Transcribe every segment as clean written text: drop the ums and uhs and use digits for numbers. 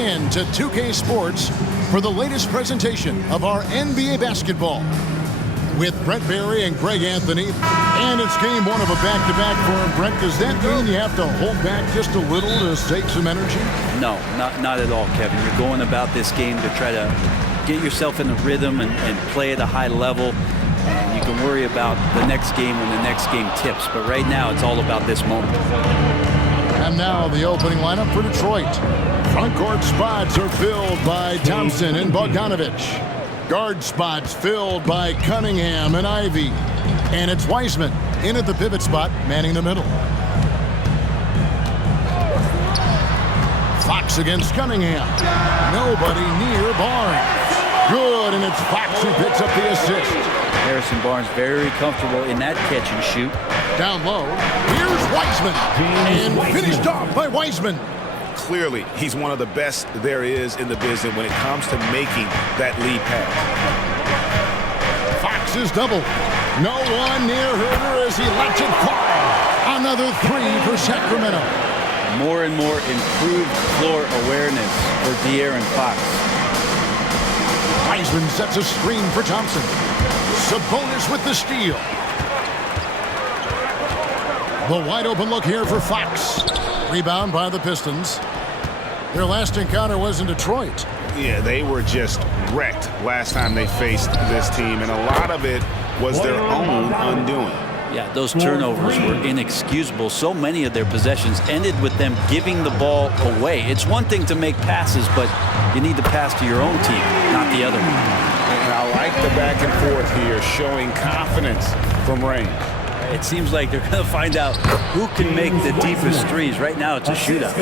in to 2K Sports for the latest presentation of our NBA basketball. With Brent Barry and Greg Anthony, and it's game one of a back-to-back for him. Brent, does that mean you have to hold back just a little to save some energy? No, not at all, Kevin. You're going about this game to try to get yourself in a rhythm and play at a high level. And you can worry about the next game when the next game tips. But right now, it's all about this moment. And now the opening lineup for Detroit. Front court spots are filled by Thompson and Bogdanovich. Guard spots filled by Cunningham and Ivy. And it's Wiseman in at the pivot spot, manning the middle. Fox against Cunningham. Nobody near Barnes. Good, and it's Fox who picks up the assist. Harrison Barnes very comfortable in that catch and shoot. Down low, here's Wiseman. And finished off by Wiseman. Clearly, he's one of the best there is in the business when it comes to making that lead pass. Fox is double. No one near Herder as he lets it fall. Another three for Sacramento. More and more improved floor awareness for De'Aaron Fox. Wiseman sets a screen for Thompson. Sabonis with the steal. The wide open look here for Fox. Rebound by the Pistons. Their last encounter was in Detroit. Yeah, they were just wrecked last time they faced this team, and a lot of it was their own undoing. Yeah, those turnovers were inexcusable. So many of their possessions ended with them giving the ball away. It's one thing to make passes, but you need to pass to your own team, not the other one. And I like the back and forth here, showing confidence from Rain. It seems like they're going to find out who can make the deepest threes. Right now, it's a shootout.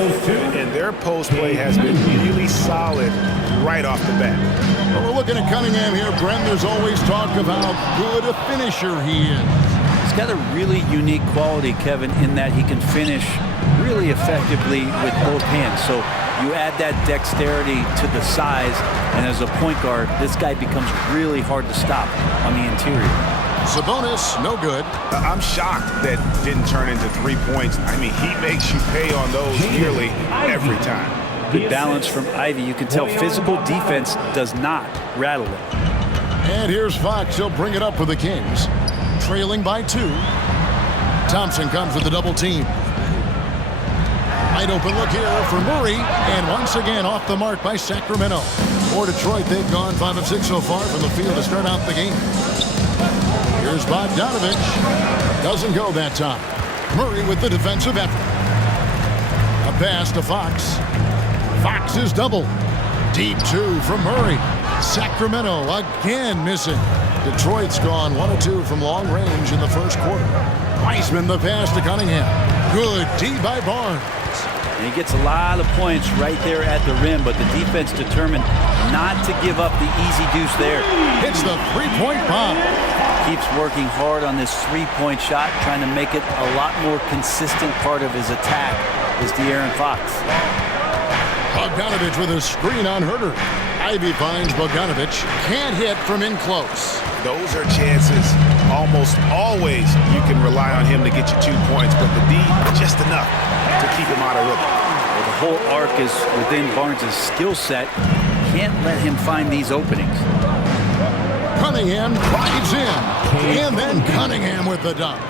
And their post play has been really solid right off the bat. Well, we're looking at Cunningham here, Brent. There's always talk of how good a finisher he is. He's got a really unique quality, Kevin, in that he can finish really effectively with both hands. So you add that dexterity to the size, and as a point guard, this guy becomes really hard to stop on the interior. Sabonis, no good. I'm shocked that didn't turn into 3 points. I mean, he makes you pay on those nearly every time. Good balance from Ivy. You can tell physical defense does not rattle it. And here's Fox. He'll bring it up for the Kings. Trailing by 2. Thompson comes with the double team. Wide open look here for Murray. And once again off the mark by Sacramento. For Detroit, they've gone 5 of 6 so far from the field to start out the game. Here's Bogdanovich. Doesn't go that time. Murray with the defensive effort. A pass to Fox. Fox is double. Deep 2 from Murray. Sacramento again missing. Detroit's gone 1 of 2 from long range in the first quarter. Wiseman the pass to Cunningham. Good D by Barnes. And he gets a lot of points right there at the rim, but the defense determined not to give up the easy deuce there. Hits the three-point bomb. Keeps working hard on this three-point shot, trying to make it a lot more consistent part of his attack is De'Aaron Fox. Bogdanovich with a screen on Herder. Ivy finds Bogdanovich. Can't hit from in close. Those are chances almost always you can rely on him to get you 2 points, but the D, just enough to keep him out of rhythm. Well, the whole arc is within Barnes' skill set. Can't let him find these openings. Cunningham drives in. And then Cunningham with the dunk.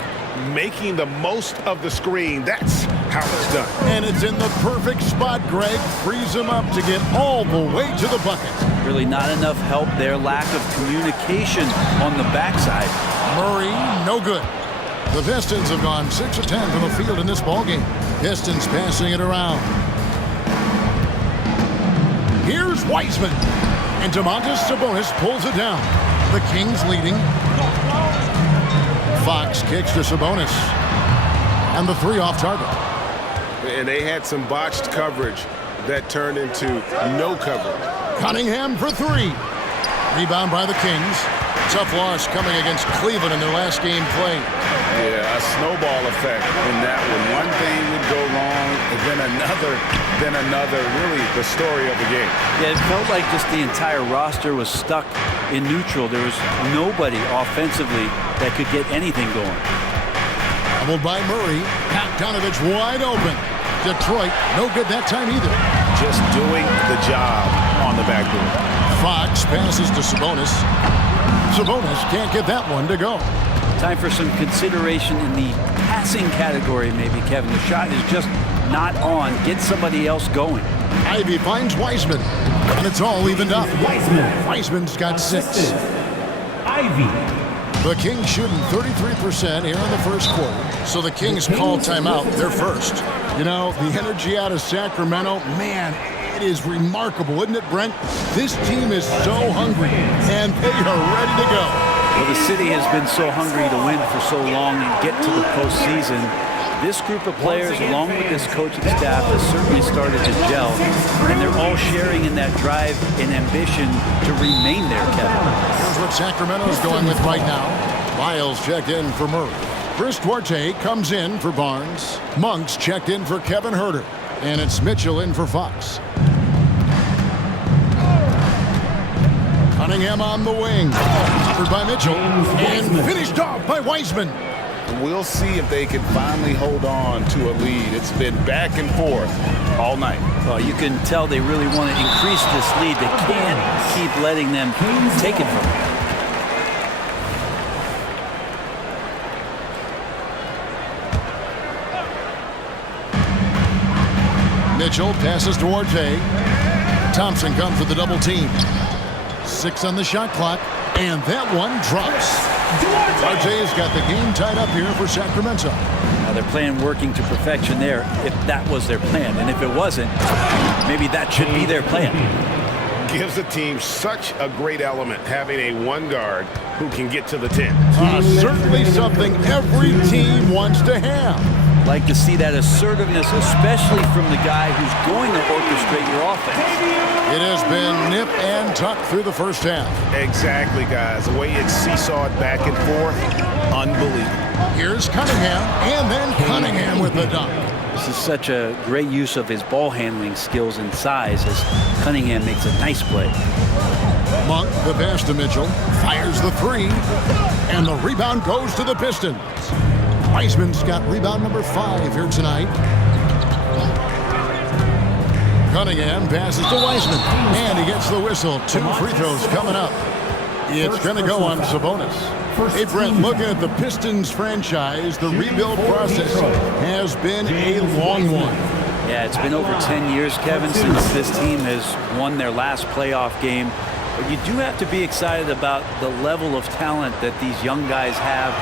Making the most of the screen, that's how it's done. And it's in the perfect spot, Greg. Frees him up to get all the way to the bucket. Really not enough help there. Lack of communication on the backside. Murray, no good. The Pistons have gone 6 of 10 from the field in this ballgame. Pistons passing it around. Here's Wiseman. And Domantas Sabonis pulls it down. The Kings leading. Fox kicks to Sabonis. And the 3 off target. And they had some botched coverage that turned into no coverage. Cunningham for 3. Rebound by the Kings. Tough loss coming against Cleveland in their last game played. Yeah, a snowball effect in that one. One thing would go wrong, and then another. Really the story of the game. Yeah, it felt like just the entire roster was stuck in neutral. There was nobody offensively that could get anything going. Doubled by Murray. Bogdanovich wide open. Detroit, no good that time either. just doing the job on the backboard. Fox passes to Sabonis. Sabonis can't get that one to go. Time for some consideration in the passing category, maybe, Kevin. The shot is just not on. Get somebody else going. Ivy finds Wiseman, and it's all evened up. Wiseman's got 6. Ivy. The Kings shooting 33% here in the first quarter, so the Kings call timeout. They're first. You know, the energy out of Sacramento, man, it is remarkable, isn't it, Brent? This team is so hungry, and they are ready to go. Well, the city has been so hungry to win for so long and get to the postseason. This group of players, along with this coaching staff, has certainly started to gel, and they're all sharing in that drive and ambition to remain there, Kevin. Here's what Sacramento's going with right now. Lyles checked in for Murray. Chris Duarte comes in for Barnes. Monk's checked in for Kevin Huerter. And it's Mitchell in for Fox. Cunningham on the wing. Covered by Mitchell. And finished off by Wiseman. We'll see if they can finally hold on to a lead. It's been back and forth all night. Well, you can tell they really want to increase this lead. They can't keep letting them take it from them. Mitchell passes to Duarte. Thompson comes for the double team. 6 on the shot clock, and that one drops. Duarte's got the game tied up here for Sacramento. Now they're playing working to perfection there, if that was their plan. And if it wasn't, maybe that should be their plan. Gives the team such a great element having a one guard who can get to the 10. Certainly something every team wants to have. Like to see that assertiveness, especially from the guy who's going to orchestrate your offense. It has been nip and tuck through the first half. Exactly, guys. The way it's seesawed back and forth, unbelievable. Here's Cunningham, and then Cunningham with the dunk. This is such a great use of his ball handling skills and size as Cunningham makes a nice play. Monk, the pass to Mitchell, fires the 3, and the rebound goes to the Pistons. Wiseman's got rebound number 5 here tonight. Cunningham passes to Wiseman, and he gets the whistle. 2 free throws coming up. It's going to go on Sabonis. Hey, Brent, looking at the Pistons franchise, the rebuild process has been a long one. Yeah, it's been over 10 years, Kevin, since this team has won their last playoff game. But you do have to be excited about the level of talent that these young guys have,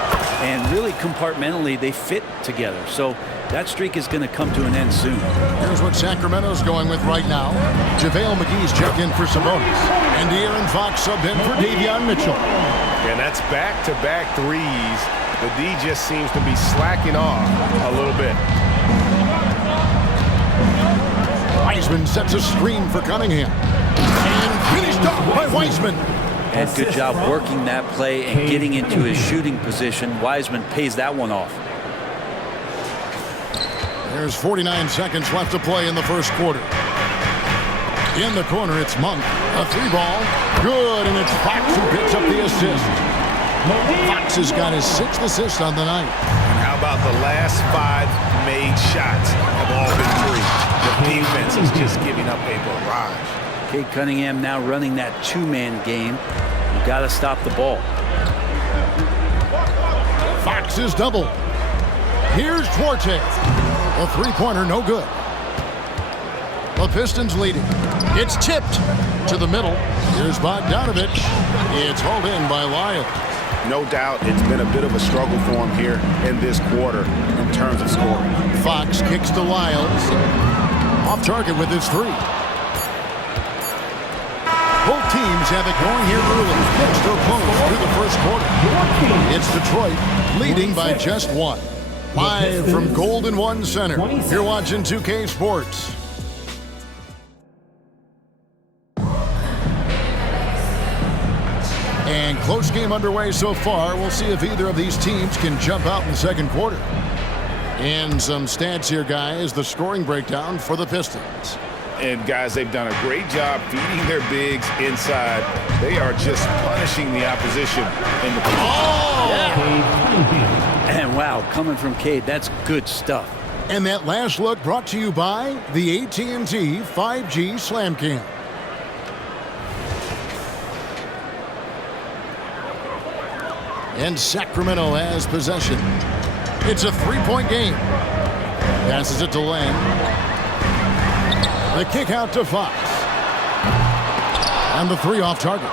and really compartmentally they fit together. So that streak is going to come to an end soon. Here's what Sacramento's going with right now. JaVale McGee's checked in for Sabonis. And De'Aaron Fox subbed in for Davion Mitchell. And that's back-to-back threes. The D just seems to be slacking off a little bit. Wiseman sets a screen for Cunningham. And finished off by Wiseman. And good job working that play and getting into his shooting position. Wiseman pays that one off. There's 49 seconds left to play in the first quarter. In the corner, it's Monk. A 3-ball. Good, and it's Fox who picks up the assist. Fox has got his 6th assist on the night. And how about the last 5 made shots have all been free? The defense is just giving up a barrage. Cade Cunningham now running that 2-man game. You've got to stop the ball. Fox is double. Here's Duarte. A 3-pointer, no good. The Pistons leading. It's tipped to the middle. Here's Bogdanovich. It's hauled in by Lyles. No doubt it's been a bit of a struggle for him here in this quarter in terms of scoring. Fox kicks to Lyles. Off target with his 3. Both teams have it going here early. It's still close through the first quarter. It's Detroit leading by just 1. Live from Golden One Center. You're watching 2K Sports. And close game underway so far. We'll see if either of these teams can jump out in the second quarter. And some stats here, guys. The scoring breakdown for the Pistons. And, guys, they've done a great job feeding their bigs inside. They are just punishing the opposition in the paint. Oh! Yeah. And, wow, coming from Cade, that's good stuff. And that last look brought to you by the AT&T 5G Slam Cam. And Sacramento has possession. It's a three-point game. Passes it to Len. The kick out to Fox. And the three off target.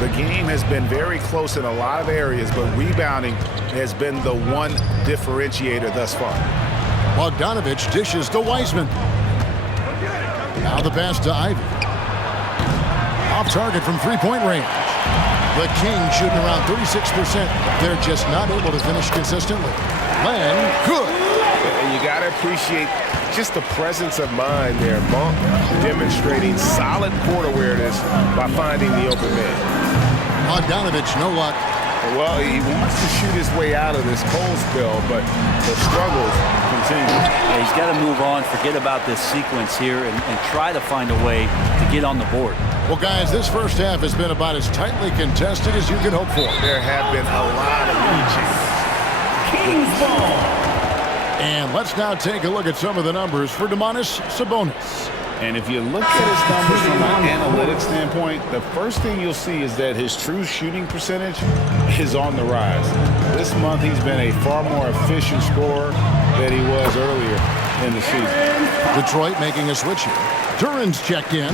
The game has been very close in a lot of areas, but rebounding has been the one differentiator thus far. Bogdanovich dishes to Wiseman. Now the pass to Ivy. Off target from three-point range. The Kings shooting around 36%. They're just not able to finish consistently. Len, good. You got to appreciate just the presence of mind there. Monk demonstrating solid court awareness by finding the open man. Bogdanovich, no luck. Well, he wants to shoot his way out of this cold spell, but the struggles continue. Yeah, he's got to move on, forget about this sequence here, and try to find a way to get on the board. Well, guys, this first half has been about as tightly contested as you could hope for. There have been a lot of lead changes. Kings ball. And let's now take a look at some of the numbers for Domantas Sabonis. And if you look at his numbers from an analytics standpoint, the first thing you'll see is that his true shooting percentage is on the rise. This month, he's been a far more efficient scorer than he was earlier in the season. Detroit making a switch here. Duran's checked in.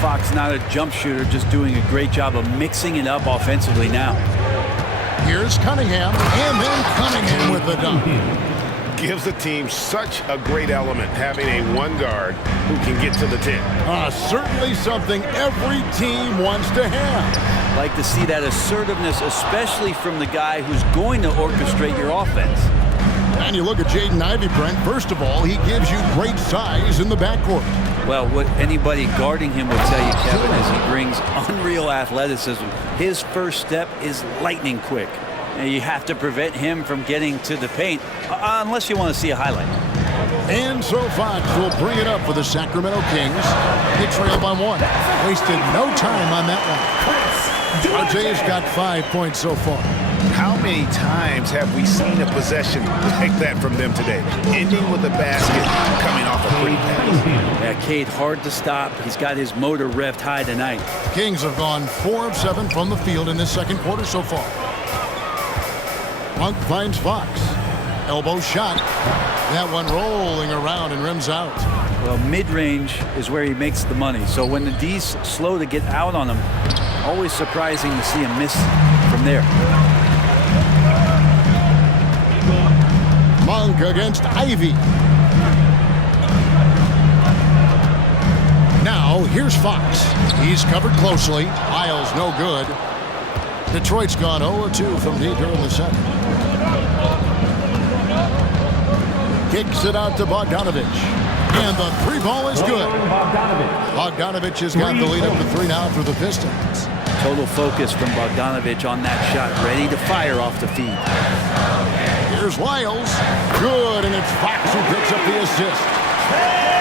Fox not a jump shooter, just doing a great job of mixing it up offensively now. Here's Cunningham, and then Cunningham with the dunk. Gives the team such a great element having a one guard who can get to the 10. Certainly something every team wants to have. Like to see that assertiveness, especially from the guy who's going to orchestrate your offense. And you look at Jaden Ivey, Brent. First of all, he gives you great size in the backcourt. Well, what anybody guarding him would tell you, Kevin, is he brings unreal athleticism. His first step is lightning quick. And you have to prevent him from getting to the paint, unless you want to see a highlight. And so Fox will bring it up for the Sacramento Kings. They trail by one. Wasted no time on that one. RJ's got 5 points so far. How many times have we seen a possession like that from them today? Ending with a basket, coming off a pretty pass. Yeah, Cade, hard to stop. He's got his motor revved high tonight. Kings have gone 4 of 7 from the field in this second quarter so far. Monk finds Fox. Elbow shot. That one rolling around and rims out. Well, mid-range is where he makes the money. So when the D's slow to get out on him, always surprising to see him miss from there. Monk against Ivy. Now, here's Fox. He's covered closely. Isles no good. Detroit's gone 0-2 from deep during the second. Kicks it out to Bogdanovich. And the three ball is good. Bogdanovich has got the lead up to 3 now for the Pistons. Total focus from Bogdanovich on that shot, ready to fire off the feed. Here's Lyles. Good, and it's Fox who picks up the assist.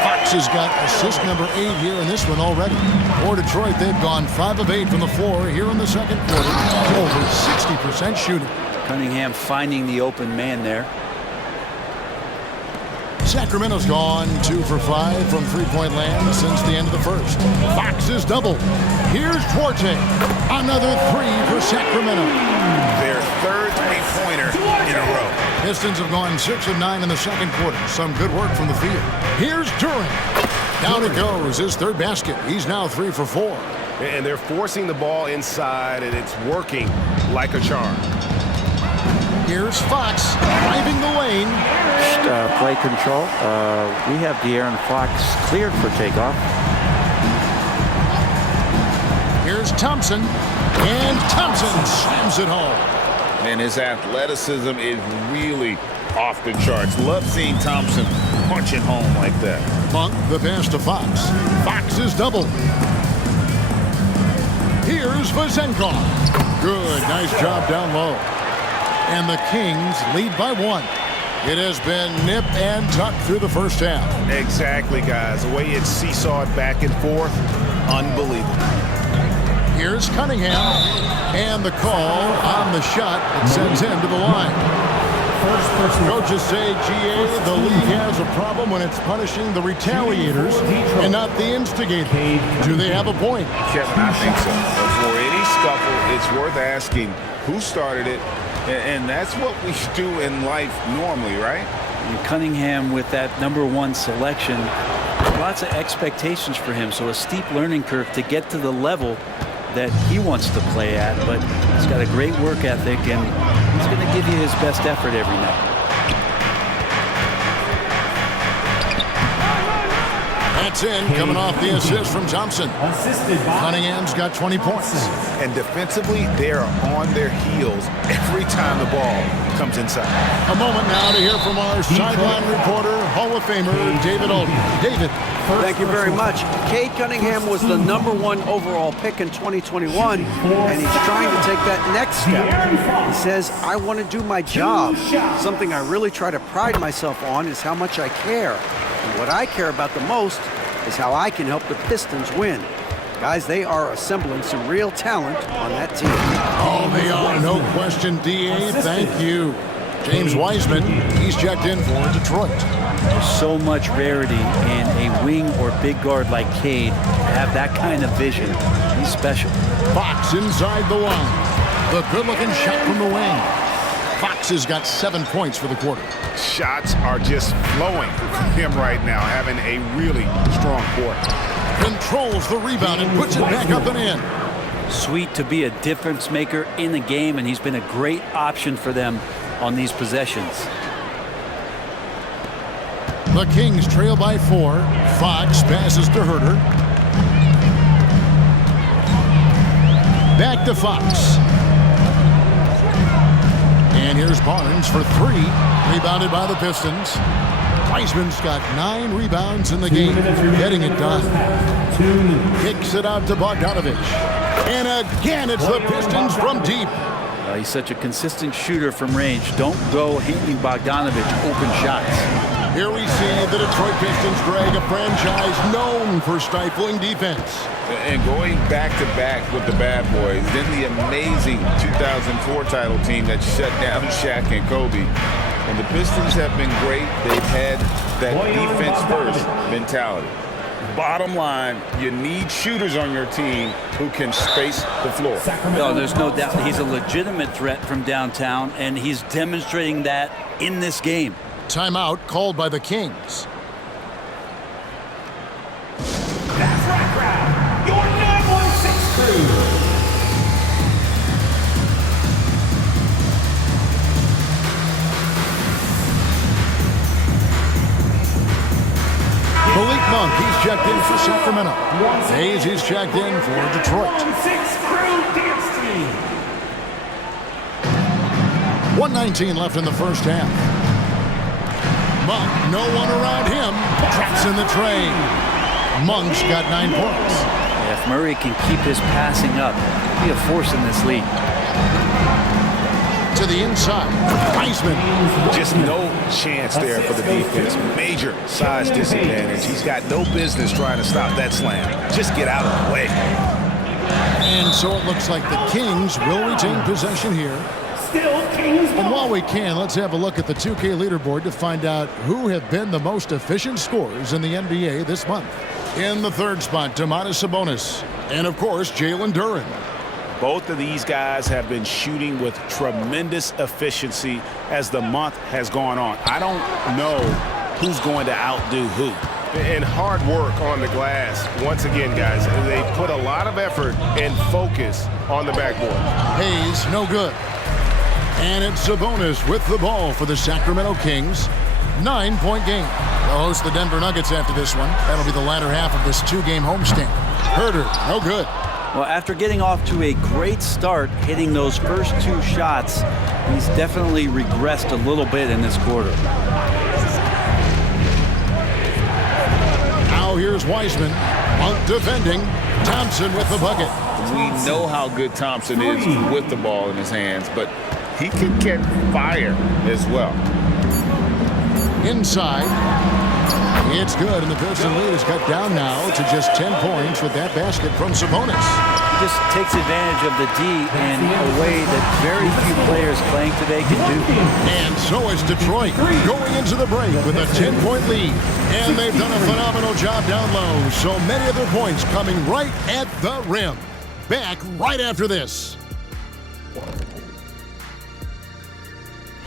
Fox has got assist number 8 here in this one already. For Detroit, they've gone 5 of 8 from the floor here in the second quarter. Over 60% shooting. Cunningham finding the open man there. Sacramento's gone 2 for 5 from three-point land since the end of the first. Fox is double. Here's Duarte. Another 3 for Sacramento. Their third three-pointer in a row. Pistons have gone 6 of 9 in the second quarter. Some good work from the field. Here's Durant. Down it goes. His third basket. He's now 3 for 4. And they're forcing the ball inside, and it's working like a charm. Here's Fox driving the lane. Play control. We have De'Aaron Fox cleared for takeoff. Here's Thompson. And Thompson slams it home. And his athleticism is really off the charts. Love seeing Thompson punch it home like that. Monk, the pass to Fox. Fox is double. Here's Vazenkov. Good, nice job down low. And the Kings lead by 1. It has been nip and tuck through the first half. Exactly, guys. The way it's seesawed back and forth, unbelievable. Here's Cunningham. And the call on the shot that sends him to the line. First person. Coaches say, GA, the league has a problem when it's punishing the retaliators and not the instigators. Do they have a point? Kevin, I think so. Before any scuffle, it's worth asking who started it, and that's what we do in life normally, right? And Cunningham with that #1 selection, lots of expectations for him, so a steep learning curve to get to the level that he wants to play at, but he's got a great work ethic and he's going to give you his best effort every night. That's in, coming off the assist from Thompson. Assisted by Cunningham's got 20 points. And defensively, they are on their heels every time the ball comes inside. A moment now to hear from our sideline reporter, Hall of Famer David Alden. David. Thank you very much. Cade Cunningham was the #1 overall pick in 2021, and he's trying to take that next step. He says, I want to do my job. Something I really try to pride myself on is how much I care. And what I care about the most is how I can help the Pistons win. Guys, they are assembling some real talent on that team. Oh, they are. No question, DA. Thank you. James Wiseman, he's checked in for Detroit. There's so much rarity in a wing or big guard like Cade to have that kind of vision. He's special. Fox inside the line. The good-looking shot from the wing. Fox has got 7 points for the quarter. Shots are just flowing from him right now, having a really strong quarter. Controls the rebound and puts it back up and in. Sweet to be a difference maker in the game, and he's been a great option for them on these possessions. The Kings trail by 4. Fox passes to Herter. Back to Fox. And here's Barnes for 3. Rebounded by the Pistons. Wiseman's got 9 rebounds in the game, getting it done. Kicks it out to Bogdanovich. And again, it's the Pistons from deep. He's such a consistent shooter from range. Don't go handing Bogdanovich open shots. Here we see the Detroit Pistons, Greg, a franchise known for stifling defense. And going back-to-back with the bad boys, then the amazing 2004 title team that shut down Shaq and Kobe. And the Pistons have been great. They've had that defense-first mentality. Bottom line, you need shooters on your team who can space the floor. No, there's no doubt he's a legitimate threat from downtown, and he's demonstrating that in this game. Timeout called by the Kings. That's right, crowd. Your 916 crew. Malik Monk, he's checked in for Sacramento. Hayes, he's checked in for Detroit. 16 crew dance team. 1:19 left in the first half. Monk, no one around him. Traps in the train. Monk's got 9 points. If Murray can keep his passing up, he'll be a force in this league. To the inside. Wiseman. Just no chance there for the defense. Major size disadvantage. He's got no business trying to stop that slam. Just get out of the way. And so it looks like the Kings will retain possession here. Still Kings ball. And while we can, let's have a look at the 2K leaderboard to find out who have been the most efficient scorers in the NBA this month. In the third spot, Domantas Sabonis. And, of course, Jalen Duren. Both of these guys have been shooting with tremendous efficiency as the month has gone on. I don't know who's going to outdo who. And hard work on the glass. Once again, guys, they put a lot of effort and focus on the backboard. Hayes, no good. And it's Sabonis with the ball for the Sacramento Kings. 9-point game. They'll host the Denver Nuggets after this one. That'll be the latter half of this 2-game homestand. Herter, no good. Well, after getting off to a great start, hitting those first 2 shots, he's definitely regressed a little bit in this quarter. Now here's Wiseman. Monk defending. Thompson with the bucket. We know how good Thompson is with the ball in his hands, but he can catch fire as well. Inside. It's good, and the Piston lead is cut down now to just 10 points with that basket from Sabonis. just takes advantage of the D in a way that very few players playing today can do. And so is Detroit going into the break with a 10-point lead. And they've done a phenomenal job down low. So many of their points coming right at the rim. Back right after this.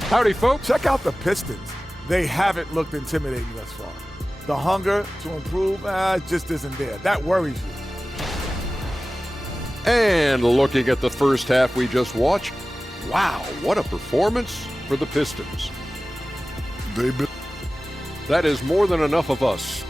Howdy, folks. Check out the Pistons. They haven't looked intimidating thus far. The hunger to improve just isn't there. That worries you. And looking at the first half we just watched, wow, what a performance for the Pistons. That is more than enough of us.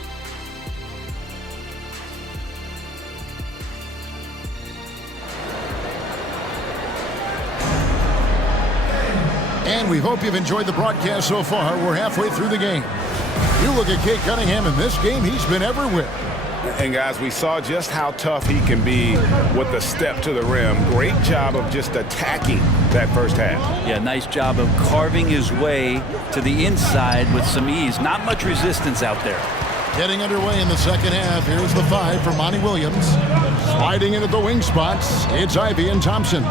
And we hope you've enjoyed the broadcast so far. We're halfway through the game. You look at Cade Cunningham in this game, he's been everywhere. And guys, we saw just how tough he can be with the step to the rim. Great job of just attacking that first half. Yeah, nice job of carving his way to the inside with some ease. Not much resistance out there. Getting underway in the second half. Here's the 5 for Monty Williams. Sliding into the wing spots, it's Ivey and Thompson.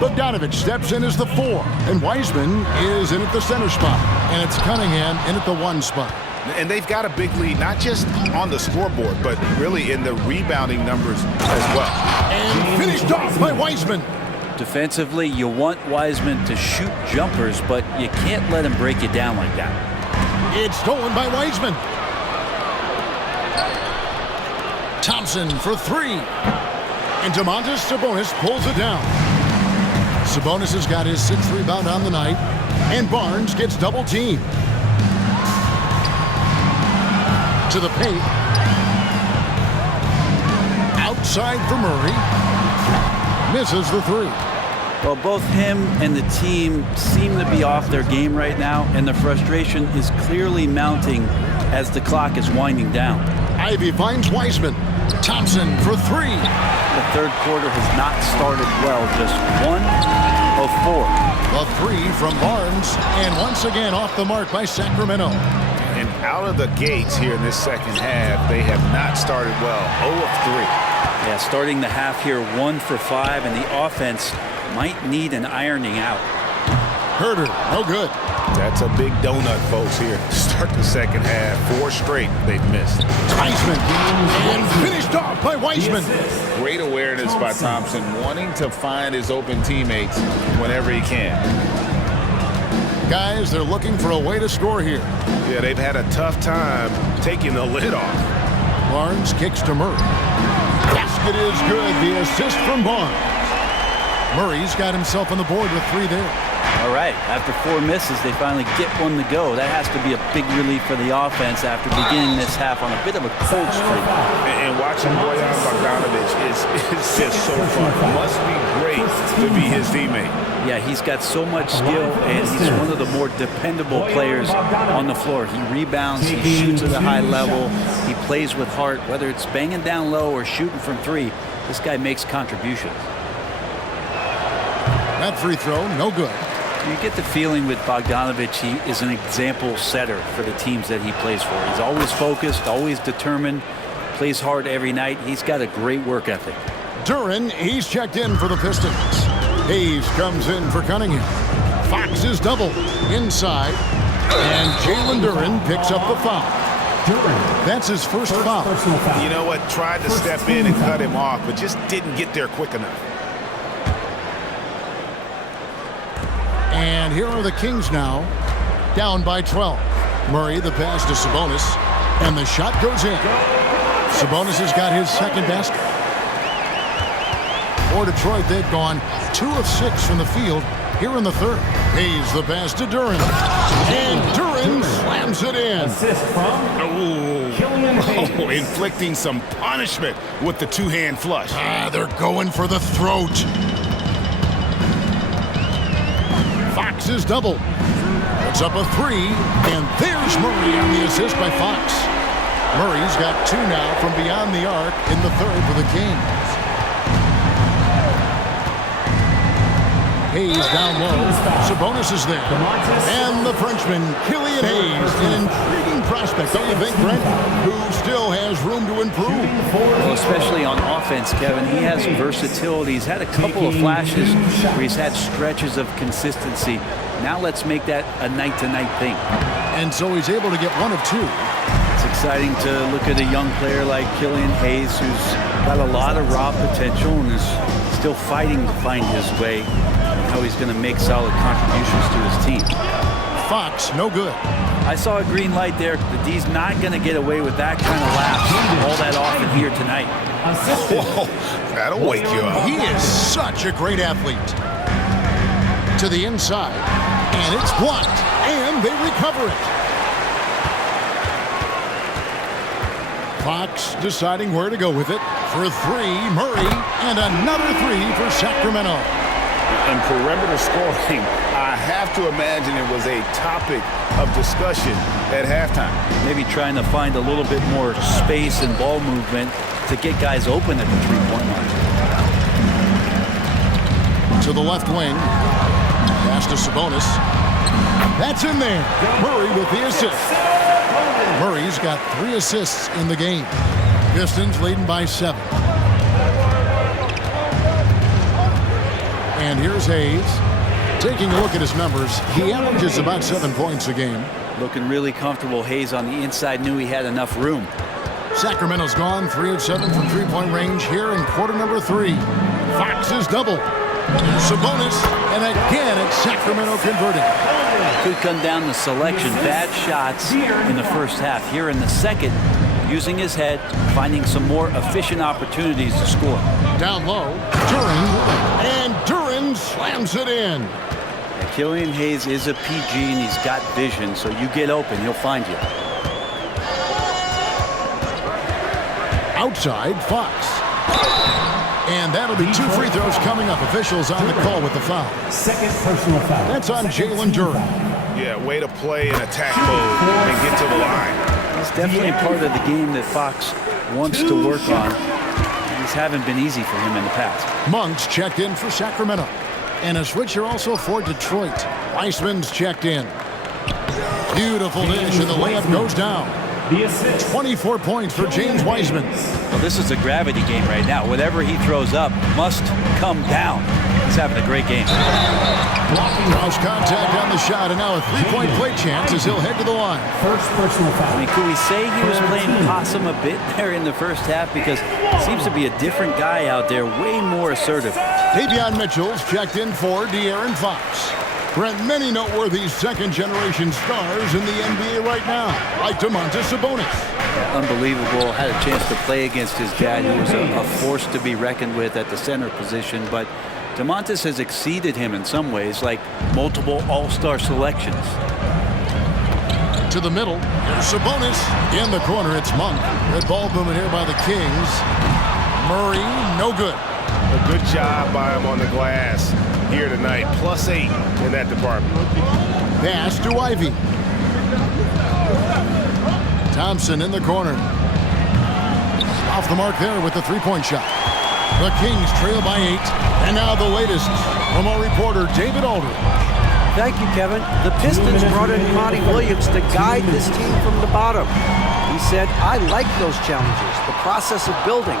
Bogdanovich steps in as the 4, and Wiseman is in at the center spot. And it's Cunningham in at the 1 spot. And they've got a big lead, not just on the scoreboard, but really in the rebounding numbers as well. And finished off by Wiseman. Defensively, you want Wiseman to shoot jumpers, but you can't let him break you down like that. It's stolen by Wiseman. Thompson for 3. And Domantas Sabonis pulls it down. Sabonis has got his 6th rebound on the night. And Barnes gets double teamed. To the paint. Outside for Murray. Misses the 3. Well, both him and the team seem to be off their game right now, and the frustration is clearly mounting as the clock is winding down. Ivey finds Wiseman. Thompson for 3. The third quarter has not started well, just 1 of 4. The 3 from Barnes, and once again off the mark by Sacramento. And out of the gates here in this second half, they have not started well. 0 of 3. Yeah, starting the half here 1 for 5, and the offense might need an ironing out. Herter, no good. That's a big donut, folks, here. Start the second half. 4 straight they've missed. Wiseman, and finished off by Wiseman. Great awareness by Thompson, wanting to find his open teammates whenever he can. Guys, they're looking for a way to score here. Yeah, they've had a tough time taking the lid off. Barnes kicks to Murray. Basket is good. The assist from Barnes. Murray's got himself on the board with 3 there. All right, after 4 misses, they finally get 1 to go. That has to be a big relief for the offense after beginning this half on a bit of a cold streak. And watching Bojan Bogdanovich is just so fun. Must be great to be his teammate. Yeah, he's got so much skill, and he's one of the more dependable players on the floor. He rebounds, he shoots at a high level, he plays with heart. Whether it's banging down low or shooting from 3, this guy makes contributions. That free throw, no good. You get the feeling with Bogdanovich, he is an example setter for the teams that he plays for. He's always focused, always determined, plays hard every night. He's got a great work ethic. Duren, he's checked in for the Pistons. Hayes comes in for Cunningham. Fox is double inside. And Jalen Duren picks up the foul. That's his first foul. You know what? Tried to step in and cut him off, but just didn't get there quick enough. And here are the Kings now, down by 12. Murray, the pass to Sabonis, and the shot goes in. Sabonis has got his 2nd basket. For Detroit, they've gone 2 of 6 from the field here in the 3rd. Hayes the pass to Duren. And Duren slams it in. Assist from Inflicting some punishment with the 2-hand flush. They're going for the throat. Fox is double. Puts up a 3, and there's Murray on the assist by Fox. Murray's got 2 now from beyond the arc in the 3rd for the Kings. Hayes down low. Sabonis is there. And the Frenchman, Killian Hayes, an intriguing prospect, don't you think, Brent? Who still has room to improve. Well, especially on offense. offense, Kevin. He has versatility. He's had a couple of flashes where he's had stretches of consistency. Now let's make that a night-to-night thing. And so he's able to get one of two. It's exciting to look at a young player like Killian Hayes, who's got a lot of raw potential and is still fighting to find his way and how he's going to make solid contributions to his team. Fox, no good. I saw a green light there. The D's not going to get away with that kind of lapse all that often here tonight. Whoa, that'll wake you up. He is such a great athlete. To the inside, and it's blocked, and they recover it. Fox deciding where to go with it. For three, Murray, and another three for Sacramento. In perimeter scoring, I have to imagine it was a topic of discussion at halftime. Maybe trying to find a little bit more space and ball movement to get guys open at the three-point line. To the left wing. Pass to Sabonis. That's in there. Murray with the assist. Murray's got 3 assists in the game. Pistons leading by 7. And here's Hayes. Taking a look at his numbers, he averages about 7 points a game. Looking really comfortable. Hayes on the inside knew he had enough room. Sacramento's gone 3 of 7 from three-point range here in quarter number 3. Fox is double. Sabonis, and again it's Sacramento converting. Could come down to selection. Bad shots in the first half. Here in the second, using his head, finding some more efficient opportunities to score. Down low, Duren, and Duren slams it in. And Killian Hayes is a PG, and he's got vision, so you get open, he'll find you. Outside, Fox. And that'll be 2 free throws coming up. Officials on the call with the foul. Second personal foul. That's on Jalen Duren. Yeah, way to play in attack mode and get to the line. It's definitely a part of the game that Fox wants to work on. These haven't been easy for him in the past. Monk's checked in for Sacramento. And a switcher also for Detroit. Weissman's checked in. Beautiful dish, and the layup goes down. 24 points for James Wiseman. Well, this is a gravity game right now. Whatever he throws up must come down. He's having a great game. Cross contact on the shot, and now a three-point play chance as he'll head to the line. First personal foul. I mean, could we say he was playing possum a bit there in the first half? Because it seems to be a different guy out there, way more assertive. Davion Mitchell's checked in for De'Aaron Fox. Brent, many noteworthy second-generation stars in the NBA right now, like Domantas Sabonis. Unbelievable. Had a chance to play against his dad, who was a force to be reckoned with at the center position. But Domantas has exceeded him in some ways, like multiple all-star selections. To the middle, here's Sabonis. In the corner, it's Monk. Good ball movement here by the Kings. Murray, no good. A good job by him on the glass here tonight. +8 in that department. Pass to Ivy. Thompson in the corner. Off the mark there with the three-point shot. The Kings trail by 8. And now the latest from our reporter, David Aldridge. Thank you, Kevin. The Pistons brought in Monty Williams to guide this team from the bottom. He said, I like those challenges, the process of building,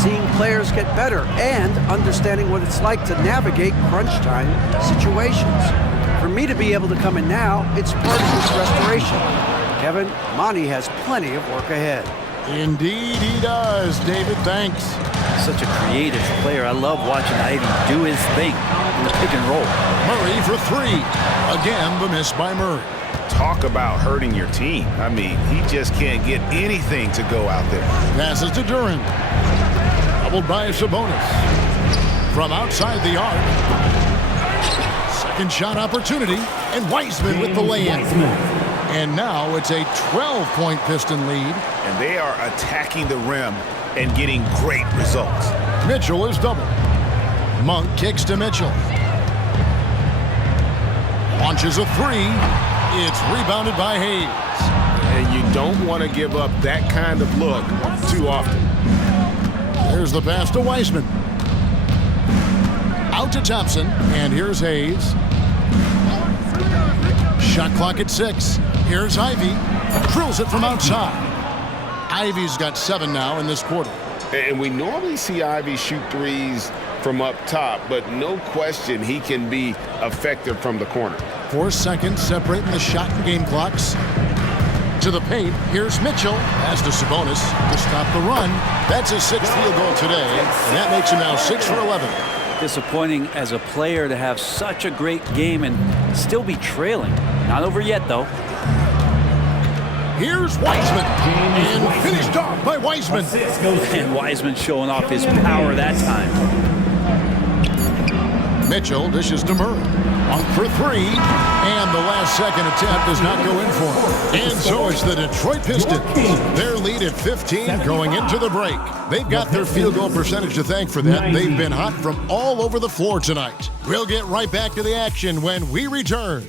seeing players get better, and understanding what it's like to navigate crunch time situations. For me to be able to come in now, it's part of this restoration. Kevin, Monty has plenty of work ahead. Indeed he does, David. Thanks. Such a creative player. I love watching Ivy do his thing in the pick and roll. Murray for 3. Again, the miss by Murray. Talk about hurting your team. I mean, he just can't get anything to go out there. Passes to Duren. Doubled by Sabonis. From outside the arc. Second shot opportunity. And Wiseman with the lay-in. And now it's a 12-point Piston lead. And they are attacking the rim and getting great results. Mitchell is doubled. Monk kicks to Mitchell. Launches a 3. It's rebounded by Hayes. And you don't want to give up that kind of look too often. There's the pass to Wiseman. Out to Thompson, and here's Hayes. Shot clock at 6. Here's Ivy. Drills it from outside. Ivy's got 7 now in this quarter. And we normally see Ivy shoot threes from up top, but no question he can be effective from the corner. 4 seconds separating the shot and game clocks. To the paint, here's Mitchell. Pass to Sabonis to stop the run. That's his 6th field goal today, and that makes him now 6 for 11. Disappointing as a player to have such a great game and still be trailing. Not over yet, though. Here's Wiseman, and finished off by Wiseman. And Wiseman showing off his power that time. Mitchell dishes to Murray. 1 for 3, and the last second attempt does not go in for him. And so it's the Detroit Pistons. Their lead at 15 going into the break. They've got their field goal percentage to thank for that. They've been hot from all over the floor tonight. We'll get right back to the action when we return.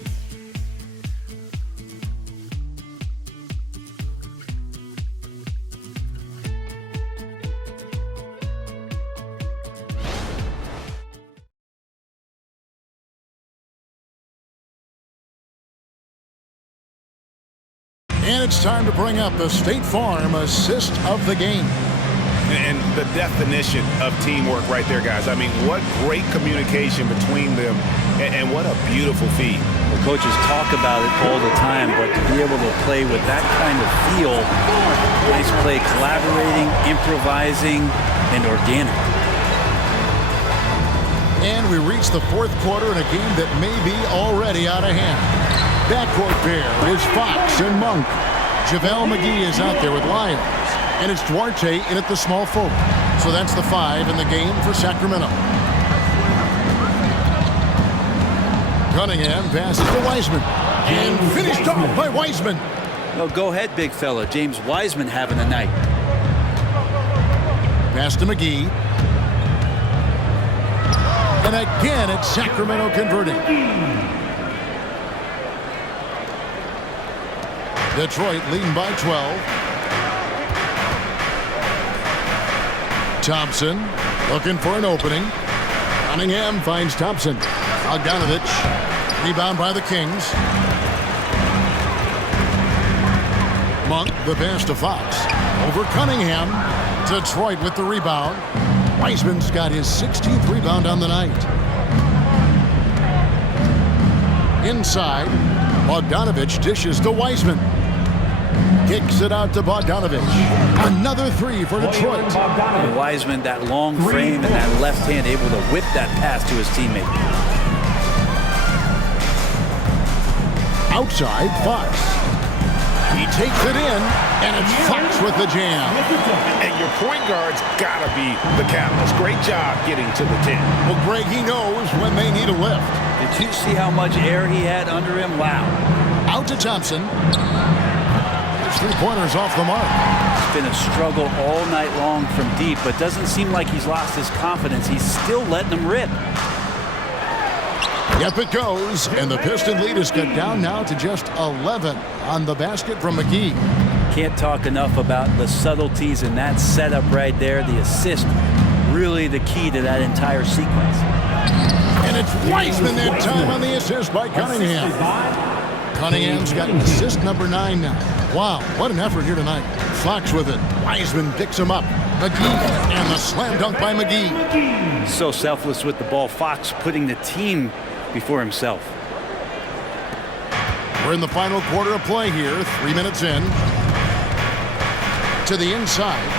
And it's time to bring up the State Farm assist of the game. And the definition of teamwork right there, guys. I mean, what great communication between them, and what a beautiful feed. The coaches talk about it all the time, but to be able to play with that kind of feel, nice play, collaborating, improvising, and organic. And we reach the 4th quarter in a game that may be already out of hand. Backcourt pair is Fox and Monk. JaVale McGee is out there with Lyons. And it's Duarte in at the small forward. So that's the 5 in the game for Sacramento. Cunningham passes to Wiseman. And finished off by Wiseman. Well, go ahead, big fella. James Wiseman having a night. Pass to McGee. And again, it's Sacramento converting. Detroit leading by 12. Thompson looking for an opening. Cunningham finds Thompson. Bogdanovich, rebound by the Kings. Monk, the pass to Fox. Over Cunningham. Detroit with the rebound. Wiseman's got his 16th rebound on the night. Inside, Bogdanovich dishes to Wiseman. Kicks it out to Bogdanovich. Another 3 for Detroit. And Wiseman, that long frame and that left hand, able to whip that pass to his teammate. Outside, Fox. He takes it in, and it's Fox with the jam. And your point guard's got to be the catalyst. Great job getting to the 10. Well, Greg, he knows when they need a lift. Did you see how much air he had under him? Wow. Out to Thompson. His 3-pointers off the mark. It's been a struggle all night long from deep, but doesn't seem like he's lost his confidence. He's still letting them rip. Yep, it goes, and the Piston lead is cut down now to just 11 on the basket from McGee. Can't talk enough about the subtleties in that setup right there. The assist, really the key to that entire sequence. And it's Wiseman that time on the assist by Cunningham. Cunningham's got assist number 9 now. Wow, what an effort here tonight. Fox with it. Wiseman picks him up. McGee, and the slam dunk by McGee. So selfless with the ball. Fox putting the team before himself. We're in the final quarter of play here. 3 minutes in. To the inside.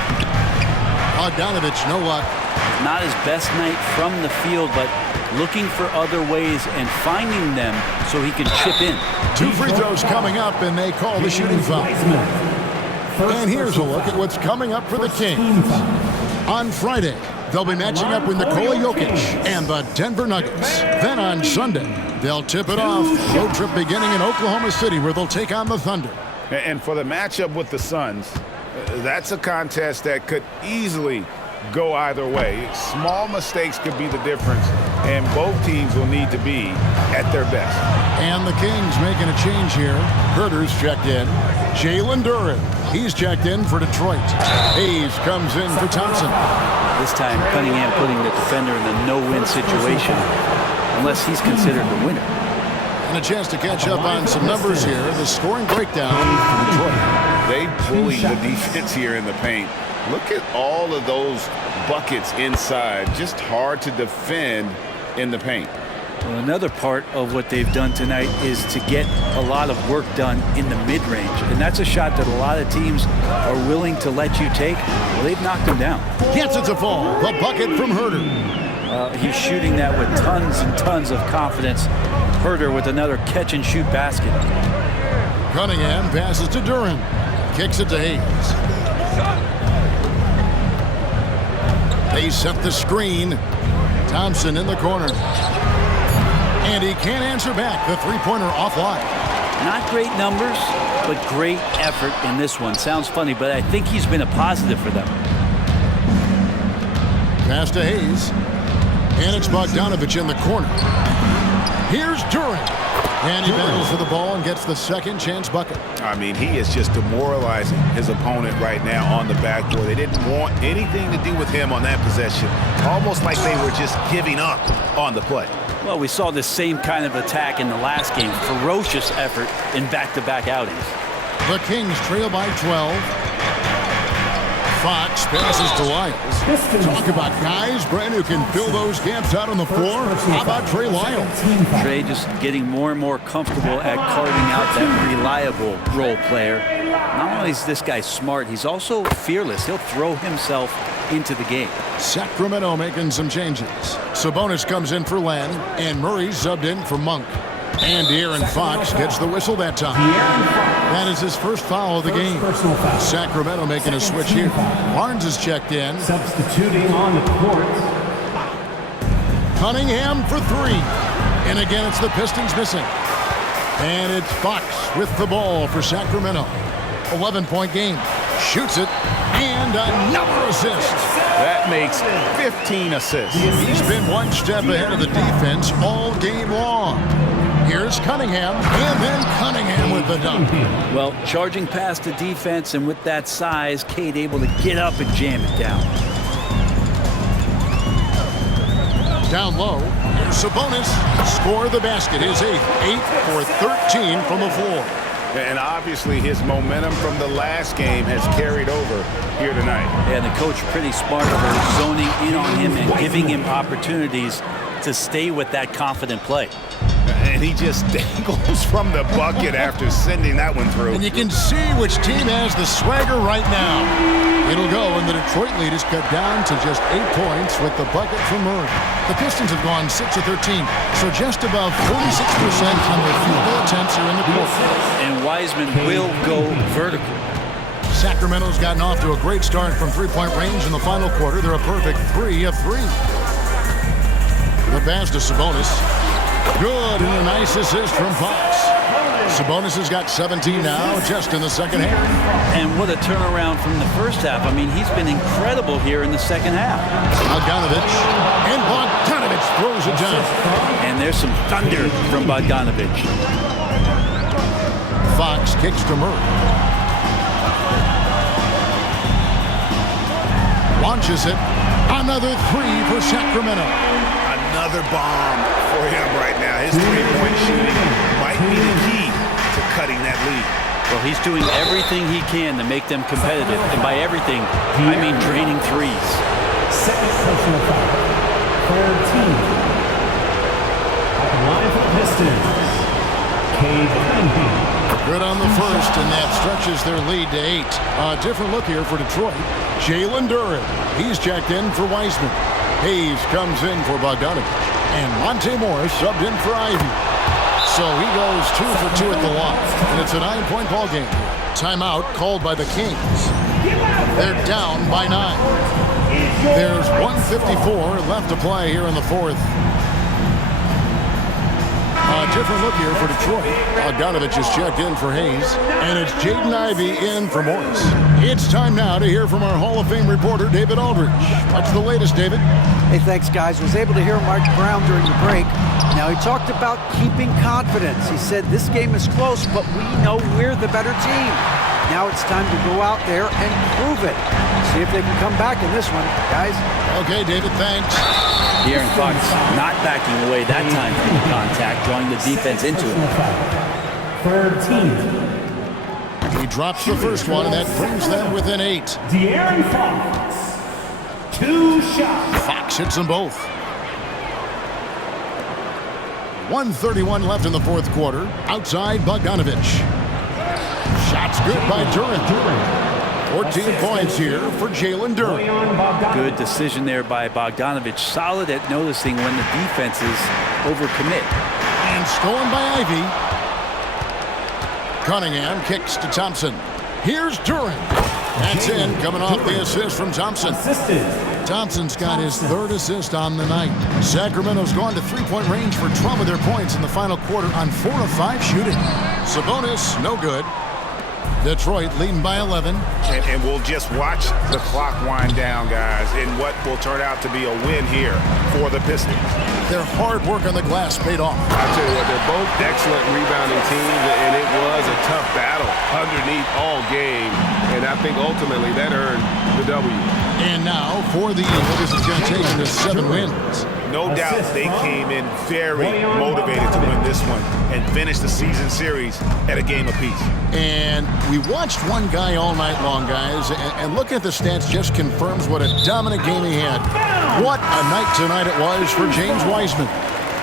Bogdanovich, no luck. Not his best night from the field, but looking for other ways and finding them so he can chip in. 2 free throws coming up, and they call the shooting foul. And here's a look at what's coming up for the Kings. On Friday, they'll be matching up with Nikola Jokic and the Denver Nuggets. Then on Sunday, they'll tip it off. Road trip beginning in Oklahoma City, where they'll take on the Thunder. And for the matchup with the Suns, that's a contest that could easily go either way. Small mistakes could be the difference, and both teams will need to be at their best. And the Kings making a change here. Herter's checked in. Jalen Duren, he's checked in for Detroit. Hayes comes in for Thompson. This time, Cunningham putting the defender in the no-win situation, unless he's considered the winner. And a chance to catch up on some numbers here. The scoring breakdown for Detroit. They bully the defense here in the paint. Look at all of those buckets inside. Just hard to defend in the paint. Well, another part of what they've done tonight is to get a lot of work done in the mid-range. And that's a shot that a lot of teams are willing to let you take. Well, they've knocked them down. Gets it to fall. The bucket from Herter. He's shooting that with tons and tons of confidence. Herter with another catch-and-shoot basket. Cunningham passes to Duran. Kicks it to Hayes. They set the screen. Thompson in the corner. And he can't answer back. The three-pointer offline. Not great numbers, but great effort in this one. Sounds funny, but I think he's been a positive for them. Pass to Hayes. And it's Bogdanovich in the corner. Here's Duran. And he battles for the ball and gets the second chance bucket. I mean, he is just demoralizing his opponent right now on the backboard. They didn't want anything to do with him on that possession. Almost like they were just giving up on the play. Well, we saw the same kind of attack in the last game. Ferocious effort in back-to-back outings. The Kings trail by 12. Fox passes to Lyles. Talk about guys, Brent, who can fill those gaps out on the floor. How about Trey Lyles? Trey just getting more and more comfortable at carving out that reliable role player. Not only is this guy smart, he's also fearless. He'll throw himself into the game. Sacramento making some changes. Sabonis comes in for Len, and Murray subbed in for Monk. And De'Aaron Fox gets the whistle that time. That is his first foul of the game. Sacramento making a switch here. Barnes is checked in. Substituting on the court. Cunningham for three. And again, it's the Pistons missing. And it's Fox with the ball for Sacramento. 11-point game. Shoots it. And another assist. That makes 15 assists. He's been one step ahead of the defense all game long. Here's Cunningham, and then Cunningham with the dunk. Well, charging past the defense, and with that size, Cade able to get up and jam it down. Down low, here's Sabonis. Score the basket, his eighth. 8 for 13 from the floor. And obviously his momentum from the last game has carried over here tonight. Yeah, the coach pretty smart for zoning in on him and giving him opportunities to stay with that confident play. And he just dangles from the bucket after sending that one through. And you can see which team has the swagger right now. It'll go, and the Detroit lead is cut down to just 8 points with the bucket from Murray. The Pistons have gone 6 of 13, so just above 46% on their field goal attempts here in the quarter. And Wiseman will go vertical. Sacramento's gotten off to a great start from three-point range in the final quarter. They're a perfect 3 of 3. The pass to Sabonis. Good, and a nice assist from Fox. Sabonis has got 17 now, just in the second half. And what a turnaround from the first half. I mean, he's been incredible here in the second half. Bogdanovich, and Bogdanovich throws it down. And there's some thunder from Bogdanovich. Fox kicks to Murray. Launches it. Another 3 for Sacramento. Another bomb for him right now. His three-point shooting might be the key to cutting that lead. Well, he's doing everything he can to make them competitive. And by everything, I mean draining threes. Second personal foul. Third team. At the line for the Pistons. Cade Cunningham. Good on the first, and that stretches their lead to 8. A different look here for Detroit. Jalen Duran. He's checked in for Wiseman. Hayes comes in for Bogdanovich. And Monte Morris subbed in for Ivy. So he goes 2 for 2 at the line. And it's a 9-point ball game. Timeout called by the Kings. They're down by 9. There's 1:54 left to play here in the fourth. A different look here for Detroit. Bogdanovich is checked in for Hayes. And it's Jaden Ivey in for Morris. It's time now to hear from our Hall of Fame reporter, David Aldridge. What's the latest, David? Hey, thanks, guys. Was able to hear Mike Brown during the break. Now, he talked about keeping confidence. He said this game is close, but we know we're the better team. Now it's time to go out there and prove it. See if they can come back in this one, guys. Okay, David, thanks. De'Aaron Fox not backing away that time from the contact, drawing the defense into him. Third team. He drops the first one, and that brings them within 8. De'Aaron Fox. 2 shots. Fox hits them both. 1:31 left in the fourth quarter. Outside, Bogdanovich. Shots good by Duren. 14 points here for Jalen Duren. Good decision there by Bogdanovich. Solid at noticing when the defenses overcommit. And stolen by Ivy. Cunningham kicks to Thompson. Here's Duren. That's in, coming off the assist from Thompson. Thompson's got his 3rd assist on the night. Sacramento's gone to three-point range for 12 of their points in the final quarter on 4 of 5 shooting. Sabonis, no good. Detroit leading by 11. And we'll just watch the clock wind down, guys, in what will turn out to be a win here for the Pistons. Their hard work on the glass paid off. I tell you what, they're both excellent rebounding teams, and it was a tough battle underneath all game. And I think ultimately that earned the W. And now for the what is it going to take them to 7 wins? No doubt they came in very motivated to win this one and finish the season series at a game apiece. And we watched one guy all night long, guys, and looking at the stats just confirms what a dominant game he had. What a night tonight it was for James Wiseman.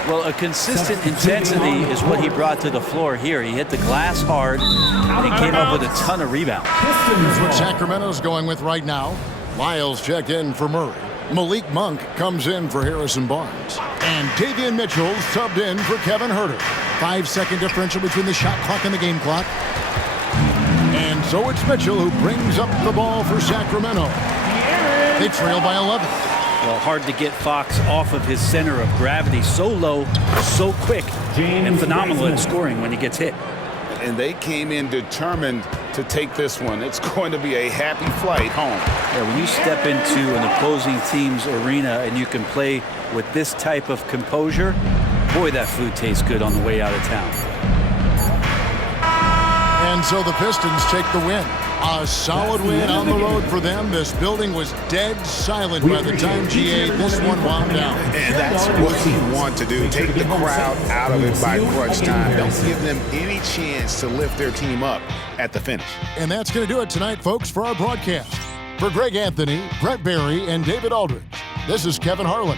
Well, a consistent intensity is what he brought to the floor here. He hit the glass hard, and he came up with a ton of rebounds. That's what Sacramento's going with right now. Lyles checked in for Murray. Malik Monk comes in for Harrison Barnes. And Davion Mitchell's subbed in for Kevin Huerter. 5-second differential between the shot clock and the game clock. And so it's Mitchell who brings up the ball for Sacramento. They trail by 11. Well, hard to get Fox off of his center of gravity. So low, so quick, and phenomenal at scoring when he gets hit. And they came in determined to take this one. It's going to be a happy flight home. Yeah, when you step into an opposing team's arena and you can play with this type of composure, boy, that food tastes good on the way out of town. And so the Pistons take the win. A solid win on the road for them. This building was dead silent by the time GA this one wound down. And that's what you want to do. Take the crowd out of it by crunch time. Don't give them any chance to lift their team up at the finish. And that's going to do it tonight, folks, for our broadcast. For Greg Anthony, Brett Barry, and David Aldridge, this is Kevin Harlan.